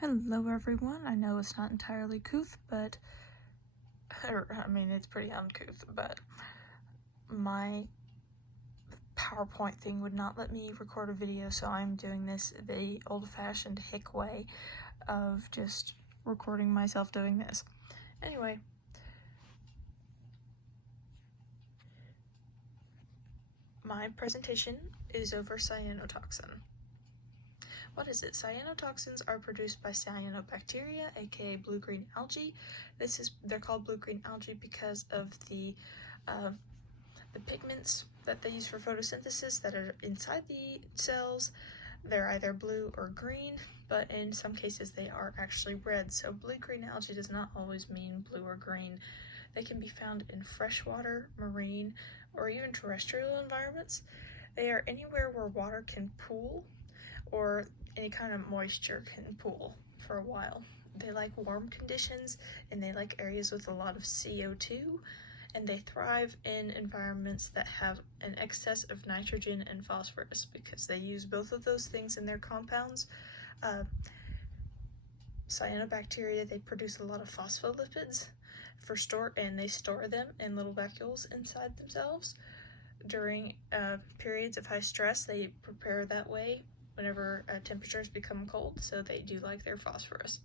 Hello everyone, I know it's not entirely couth, but, it's pretty uncouth, but my PowerPoint thing would not let me record a video, so I'm doing this the old-fashioned hick way of just recording myself doing this. Anyway, my presentation is over cyanotoxin. What is it? Cyanotoxins are produced by cyanobacteria, aka blue-green algae. They're called blue-green algae because of the pigments that they use for photosynthesis that are inside the cells. They're either blue or green, but in some cases they are actually red. So blue-green algae does not always mean blue or green. They can be found in freshwater, marine, or even terrestrial environments. They are anywhere where water can pool or any kind of moisture can pool for a while. They like warm conditions and they like areas with a lot of CO2, and they thrive in environments that have an excess of nitrogen and phosphorus because they use both of those things in their compounds. Cyanobacteria, they produce a lot of phospholipids and they store them in little vacuoles inside themselves. During periods of high stress, they prepare that way whenever temperatures become cold, so they do like their phosphorus.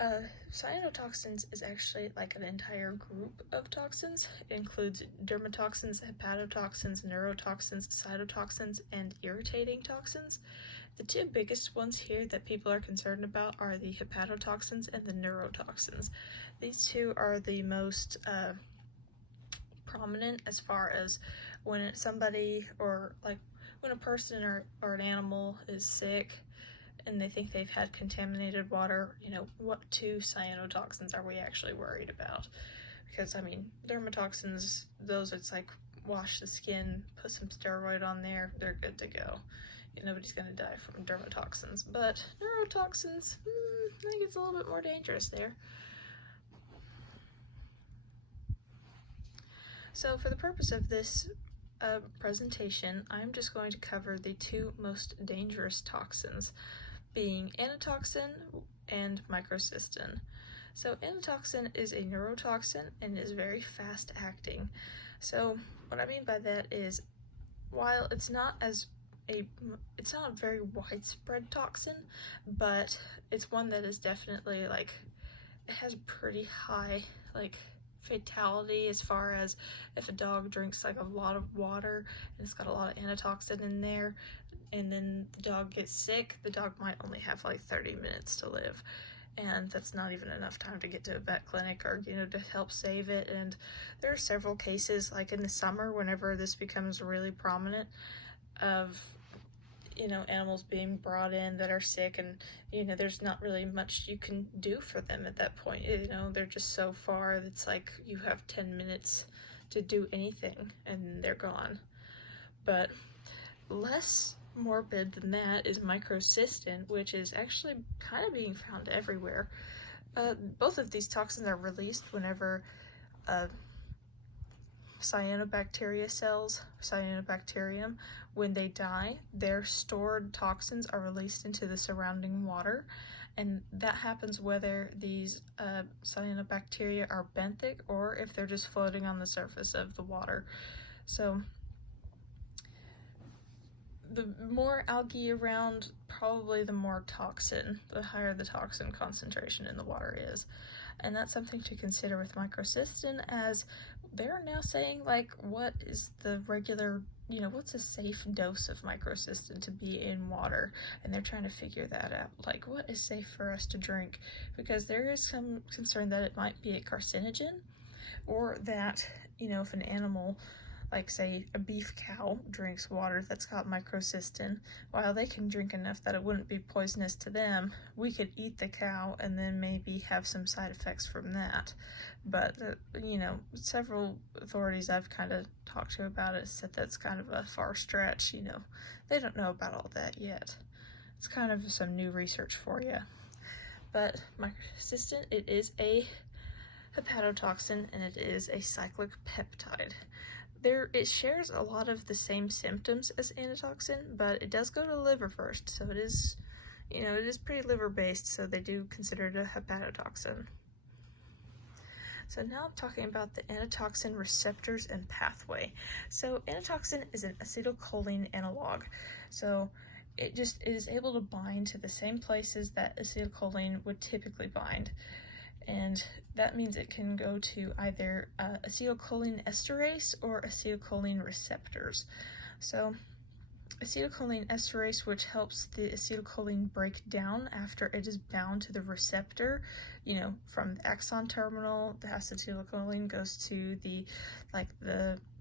Cyanotoxins is actually like an entire group of toxins. It includes dermatoxins, hepatotoxins, neurotoxins, cytotoxins, and irritating toxins. The two biggest ones here that people are concerned about are the hepatotoxins and the neurotoxins. These two are the most prominent as far as when somebody or like when a person or an animal is sick and they think they've had contaminated water, what two cyanotoxins are we actually worried about? Because, dermatoxins, those it's like wash the skin, put some steroid on there, they're good to go. Nobody's going to die from dermatoxins. But neurotoxins, I think it's a little bit more dangerous there. So for the purpose of this presentation, I'm just going to cover the two most dangerous toxins, being anatoxin and microcystin. So anatoxin is a neurotoxin and is very fast acting. So what I mean by that is, while it's not a very widespread toxin, but it's one that is definitely it has a pretty high fatality as far as if a dog drinks a lot of water and it's got a lot of anatoxin in there and then the dog gets sick, the dog might only have 30 minutes to live, and that's not even enough time to get to a vet clinic or to help save it. And there are several cases in the summer whenever this becomes really prominent of animals being brought in that are sick, and there's not really much you can do for them at that point. They're just so far, it's you have 10 minutes to do anything and they're gone. But less morbid than that is microcystin, which is actually kind of being found everywhere. Both of these toxins are released whenever cyanobacteria cells, cyanobacterium, when they die, their stored toxins are released into the surrounding water, and that happens whether these cyanobacteria are benthic or if they're just floating on the surface of the water. So the more algae around, probably the more toxin, the higher the toxin concentration in the water is. And that's something to consider with microcystin, as they're now saying what is the regular, what's a safe dose of microcystin to be in water, and they're trying to figure that out, what is safe for us to drink, because there is some concern that it might be a carcinogen, or that if an animal, say a beef cow, drinks water that's got microcystin, while they can drink enough that it wouldn't be poisonous to them, we could eat the cow and then maybe have some side effects from that. But several authorities I've kind of talked to about it said that's kind of a far stretch. They don't know about all that yet. It's kind of some new research for you. But microcystin, it is a hepatotoxin and it is a cyclic peptide. It shares a lot of the same symptoms as anatoxin, but it does go to the liver first, so it is you know, it is pretty liver-based, so they do consider it a hepatotoxin. So now I'm talking about the anatoxin receptors and pathway. So anatoxin is an acetylcholine analog. So it is able to bind to the same places that acetylcholine would typically bind. And that means it can go to either acetylcholine esterase or acetylcholine receptors. So acetylcholine esterase, which helps the acetylcholine break down after it is bound to the receptor, you know, from the axon terminal, the acetylcholine goes to the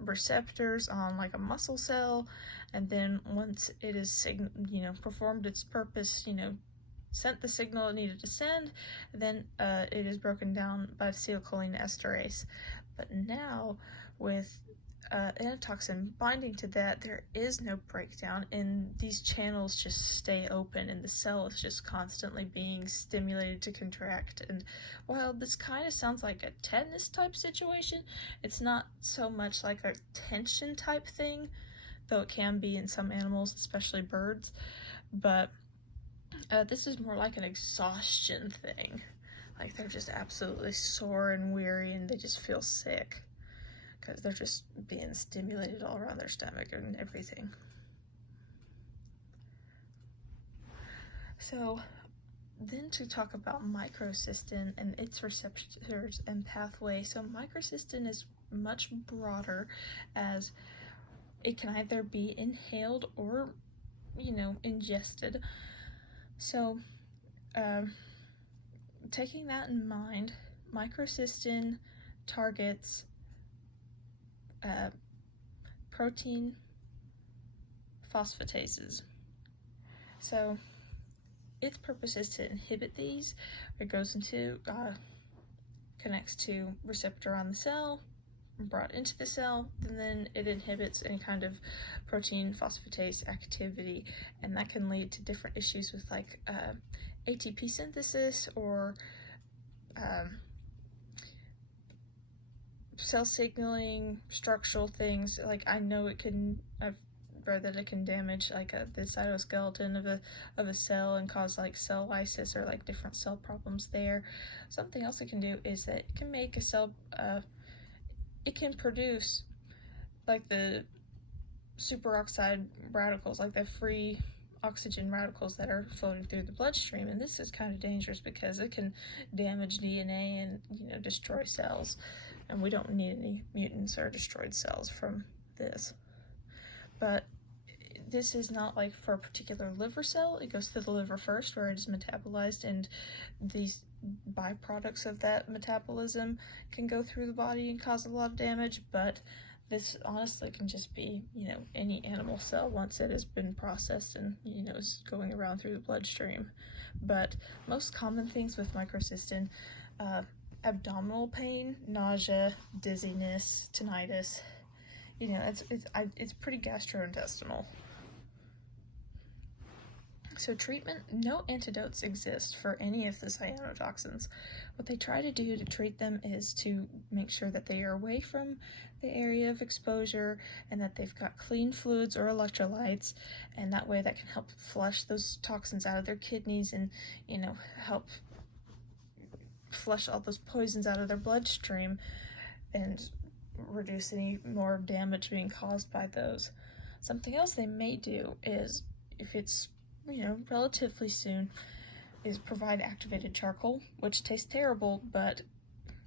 receptors on like a muscle cell, and then once it is performed its purpose, sent the signal it needed to send, then it is broken down by acetylcholine esterase. But now with anatoxin binding to that, there is no breakdown, and these channels just stay open, and the cell is just constantly being stimulated to contract. And while this kind of sounds like a tetanus type situation, it's not so much like a tension type thing, though it can be in some animals, especially birds. But this is more like an exhaustion thing. Like they're just absolutely sore and weary, and they just feel sick because they're just being stimulated all around their stomach and everything. So then to talk about microcystin and its receptors and pathway. So microcystin is much broader, as it can either be inhaled or, ingested. So taking that in mind, microcystin targets protein phosphatases. So its purpose is to inhibit these. It goes into, connects to receptor on the cell, brought into the cell, and then it inhibits any kind of protein phosphatase activity, and that can lead to different issues with like ATP synthesis or cell signaling, structural things. Like I've read that it can damage like the cytoskeleton of a cell and cause like cell lysis or like different cell problems there. Something else it can do is that it can make a cell, it can produce like the superoxide radicals, like the free oxygen radicals that are floating through the bloodstream, and this is kind of dangerous because it can damage DNA and destroy cells, and we don't need any mutants or destroyed cells from this. But this is not like for a particular liver cell. It goes to the liver first, where it is metabolized, and these byproducts of that metabolism can go through the body and cause a lot of damage. But this honestly can just be, any animal cell once it has been processed and, is going around through the bloodstream. But most common things with microcystin, abdominal pain, nausea, dizziness, tinnitus, it's pretty gastrointestinal. So treatment, no antidotes exist for any of the cyanotoxins. What they try to do to treat them is to make sure that they are away from the area of exposure and that they've got clean fluids or electrolytes, and that way that can help flush those toxins out of their kidneys and, help flush all those poisons out of their bloodstream and reduce any more damage being caused by those. Something else they may do is, if it's relatively soon, is provide activated charcoal, which tastes terrible, but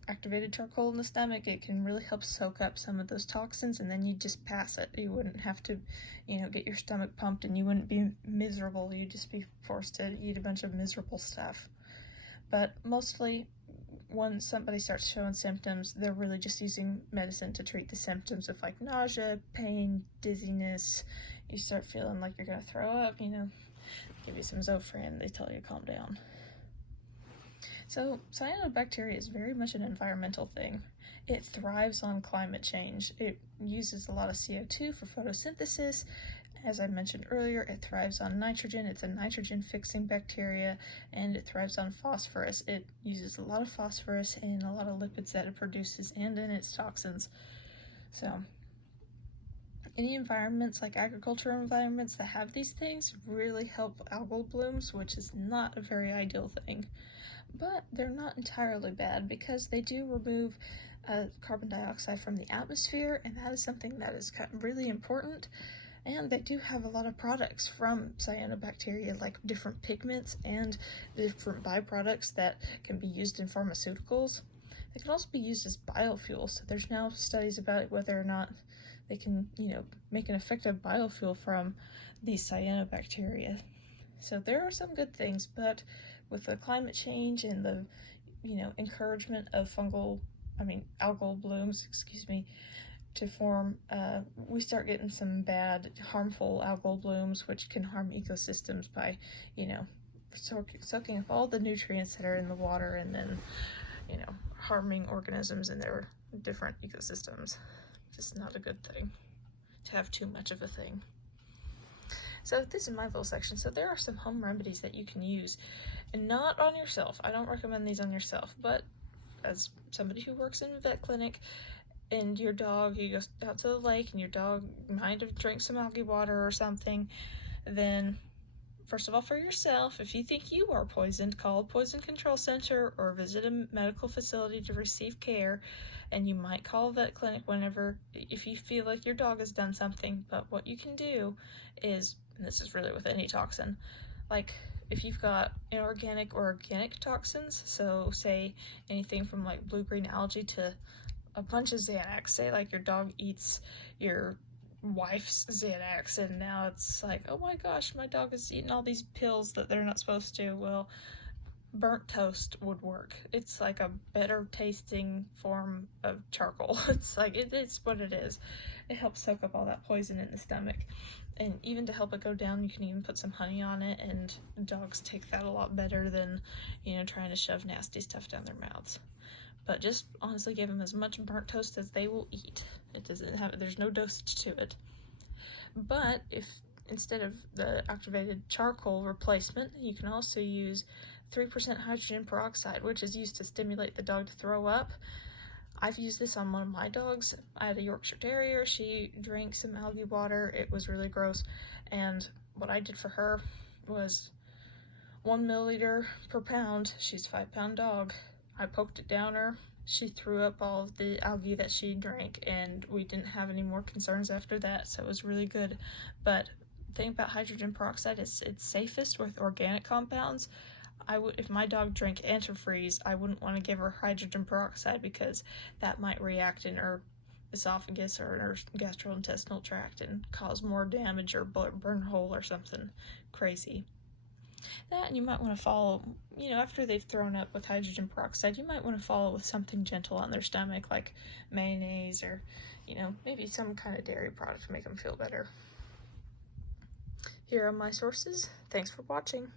activated charcoal in the stomach, it can really help soak up some of those toxins, and then you just pass it. You wouldn't have to, get your stomach pumped, and you wouldn't be miserable. You'd just be forced to eat a bunch of miserable stuff. But mostly, when somebody starts showing symptoms, they're really just using medicine to treat the symptoms of like nausea, pain, dizziness. You start feeling like you're going to throw up, give you some Zofran, they tell you to calm down. So cyanobacteria is very much an environmental thing. It thrives on climate change. It uses a lot of CO2 for photosynthesis. As I mentioned earlier, it thrives on nitrogen. It's a nitrogen-fixing bacteria, and it thrives on phosphorus. It uses a lot of phosphorus and a lot of lipids that it produces and in its toxins. So Any environments, like agricultural environments that have these things, really help algal blooms, which is not a very ideal thing. But they're not entirely bad because they do remove carbon dioxide from the atmosphere, and that is something that is really important. And they do have a lot of products from cyanobacteria, like different pigments and different byproducts that can be used in pharmaceuticals. They can also be used as biofuels. So there's now studies about whether or not they can, make an effective biofuel from these cyanobacteria. So there are some good things, but with the climate change and the, encouragement of algal blooms, to form, we start getting some bad, harmful algal blooms, which can harm ecosystems by, soaking up all the nutrients that are in the water and then, harming organisms in their different ecosystems. Just not a good thing to have too much of a thing. So this is my little section. So there are some home remedies that you can use, and not on yourself. I don't recommend these on yourself, but as somebody who works in a vet clinic, and your dog, you go out to the lake and your dog might have drank some algae water or something, then first of all, for yourself, if you think you are poisoned, call a poison control center or visit a medical facility to receive care. And you might call a vet clinic if you feel like your dog has done something. But what you can do is, and this is really with any toxin, like if you've got inorganic or organic toxins, so say anything from like blue-green algae to a bunch of Xanax, say like your dog eats your wife's Xanax and now it's like, oh my gosh, my dog is eating all these pills that they're not supposed to. Well, burnt toast would work. It's like a better tasting form of charcoal. It's like, it's what it is. It helps soak up all that poison in the stomach. And even to help it go down, you can even put some honey on it, and dogs take that a lot better than, trying to shove nasty stuff down their mouths. But just honestly give them as much burnt toast as they will eat. There's no dosage to it. But if instead of the activated charcoal replacement, you can also use 3% hydrogen peroxide, which is used to stimulate the dog to throw up. I've used this on one of my dogs. I had a Yorkshire Terrier. She drank some algae water. It was really gross. And what I did for her was 1 milliliter per pound. She's a 5-pound dog. I poked it down her. She threw up all of the algae that she drank, and we didn't have any more concerns after that, so it was really good. But the thing about hydrogen peroxide is it's safest with organic compounds. If my dog drank antifreeze, I wouldn't want to give her hydrogen peroxide because that might react in her esophagus or in her gastrointestinal tract and cause more damage or burn a hole or something crazy. That, and you might want to follow, after they've thrown up with hydrogen peroxide, you might want to follow with something gentle on their stomach, like mayonnaise or, maybe some kind of dairy product to make them feel better. Here are my sources. Thanks for watching.